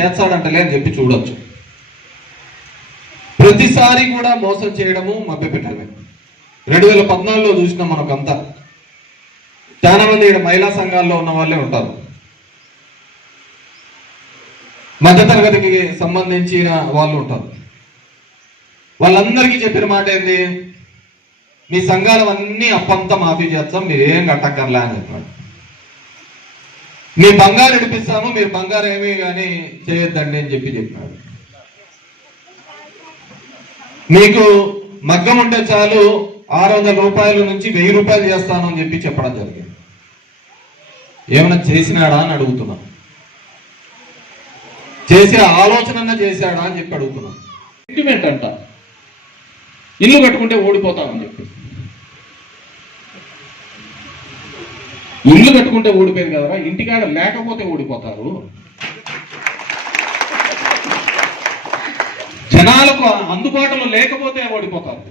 చేస్తాడంటలే అని చెప్పి చూడొచ్చు. ప్రతిసారి కూడా మోసం చేయడము, మభ్యపెట్టడమే. 2014లో చూసినాం మనకంతా. చాలా మంది ఇక్కడ మహిళా సంఘాల్లో ఉన్న వాళ్ళే ఉంటారు. మధ్యతరగతికి సంబంధించిన వాళ్ళు ఉంటారు. వాళ్ళందరికీ చెప్పిన మాట ఏంది? మీ సంఘాలవన్నీ అప్పంతా మాఫీ చేస్తాం, మీరేం కట్టక్కర్లే అని చెప్పాడు. మీ బంగారు ఇడిపిస్తాము, మీరు బంగారు ఏమీ కానీ చేయొద్దండి అని చెప్పినాడు. మీకు మగ్గం ఉంటే చాలు 600 రూపాయల నుంచి 1000 రూపాయలు చేస్తాను అని చెప్పి చెప్పడం జరిగింది. ఏమైనా చేసినాడా అని అడుగుతున్నా. చేసే ఆలోచన చేశాడా అని చెప్పి అడుగుతున్నా. సెంటిమెంట్ అంట, ఇల్లు కట్టుకుంటే ఓడిపోతామని చెప్పి. ఇల్లు కట్టుకుంటే ఓడిపోయింది కదరా, ఇంటికాడ లేకపోతే ఓడిపోతారు. జనాలకు అందుబాటులో లేకపోతే ఓడిపోతారు.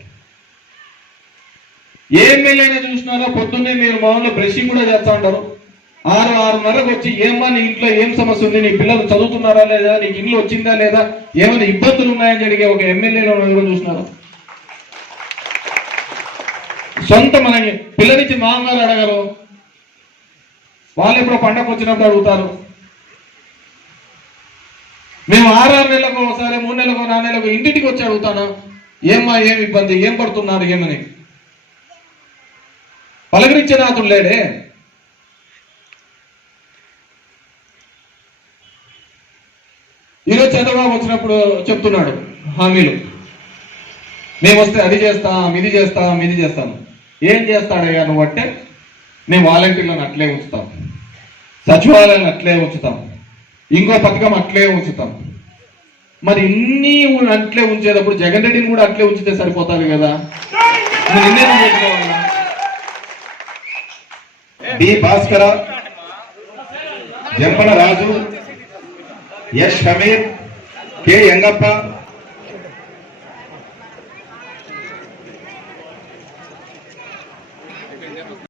ఏ ఎమ్మెల్యేనే చూసినారో పొద్దున్నే మీరు మామూలుగా బ్రషింగ్ కూడా చేస్తా ఉంటారు. 6-6:30కు వచ్చి ఏమన్నా నీ ఇంట్లో ఏం సమస్య ఉంది, నీ పిల్లలు చదువుతున్నారా లేదా, నీకు ఇల్లు వచ్చిందా లేదా, ఏమైనా ఇబ్బందులు ఉన్నాయని అడిగే ఒక ఎమ్మెల్యేలో చూసినారు. సొంత మన పిల్లనిచ్చి మామగారు అడగరు, వాళ్ళు ఎప్పుడో పండగ వచ్చినప్పుడు అడుగుతారు. మేము 6-6 నెలలకు ఒకసారి, 3 నెలలకు 4 నెలలకు ఇంటికి వచ్చి అడుగుతాను, ఏమ్మా ఏం ఇబ్బంది, ఏం పడుతున్నారు ఏమని. పలకరించే నాతుడు లేడే. ఈరోజు చంద్రబాబు వచ్చినప్పుడు చెప్తున్నాడు హామీలు. మేము వస్తే అది చేస్తాం, ఇది చేస్తాం, ఇది చేస్తాం. ఏం చేస్తాడయ్యా నువ్వు అంటే, మేము వాలంటీర్లను అట్లే ఉంచుతాం, సచివాలయాలను అట్లే ఉంచుతాం, ఇంకో పథకం అట్లే ఉంచుతాం. మరి ఇన్ని అట్లే ఉంచేటప్పుడు జగన్ రెడ్డిని కూడా అట్లే ఉంచితే సరిపోతుంది కదా. డి భాస్కర, జంపన రాజు, ఎస్ షమీర్, కె యంగప్ప,